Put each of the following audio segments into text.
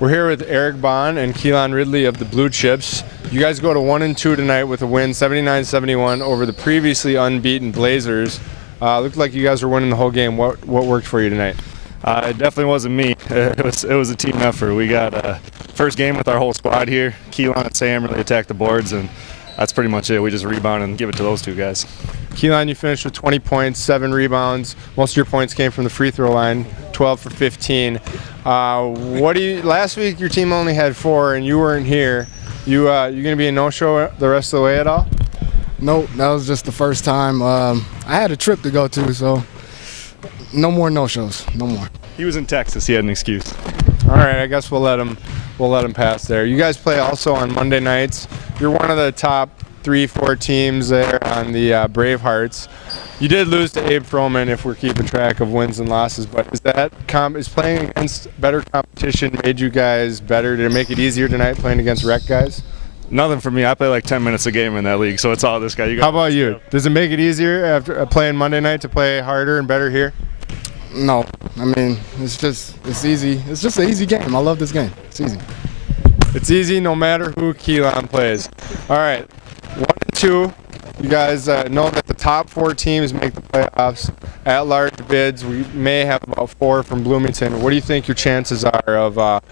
We're here with Eric Bond and Keelan Ridley of the Blue Chips. You guys go to 1-2 tonight with a win, 79-71 over the previously unbeaten Blazers. Looked like you guys were winning the whole game. What worked for you tonight? It definitely wasn't me. It was a team effort. We got first game with our whole squad here. Keelan and Sam really attacked the boards, and that's pretty much it. We just rebounded and give it to those two guys. Keelan, you finished with 20 points, 7 rebounds. Most of your points came from the free throw line, 12 for 15. Last week your team only had 4 and you weren't here. You going to be a no-show the rest of the way at all? Nope, that was just the first time. I had a trip to go to, so no more no-shows, no more. He was in Texas. He had an excuse. All right, I guess we'll let him pass there. You guys play also on Monday nights. You're one of the top 3-4 teams there on the Bravehearts. You did lose to Abe Froman if we're keeping track of wins and losses, but is playing against better competition made you guys better? Did it make it easier tonight playing against rec guys? Nothing for me. I play like 10 minutes a game in that league, so it's all this guy. How about you? Does it make it easier after playing Monday night to play harder and better here? No, I mean, it's easy. It's just an easy game. I love this game. It's easy. It's easy no matter who Keelan plays. All right, 1-2. You guys know that the top 4 teams make the playoffs. At-large bids, we may have about 4 from Bloomington. What do you think your chances are of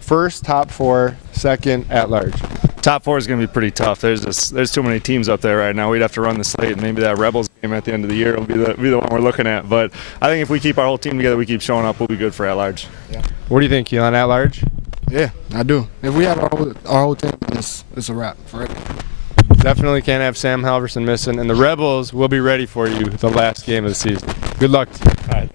first, top 4, second, at-large? Top 4 is going to be pretty tough. There's too many teams up there right now. We'd have to run the slate, and maybe that Rebels game at the end of the year will be the one we're looking at. But I think if we keep our whole team together, we keep showing up, we'll be good for at-large. Yeah. What do you think, Keelan, at-large? Yeah, I do. If we have our whole team, it's a wrap forever. Definitely can't have Sam Halverson missing, and the Rebels will be ready for you the last game of the season. Good luck. All right.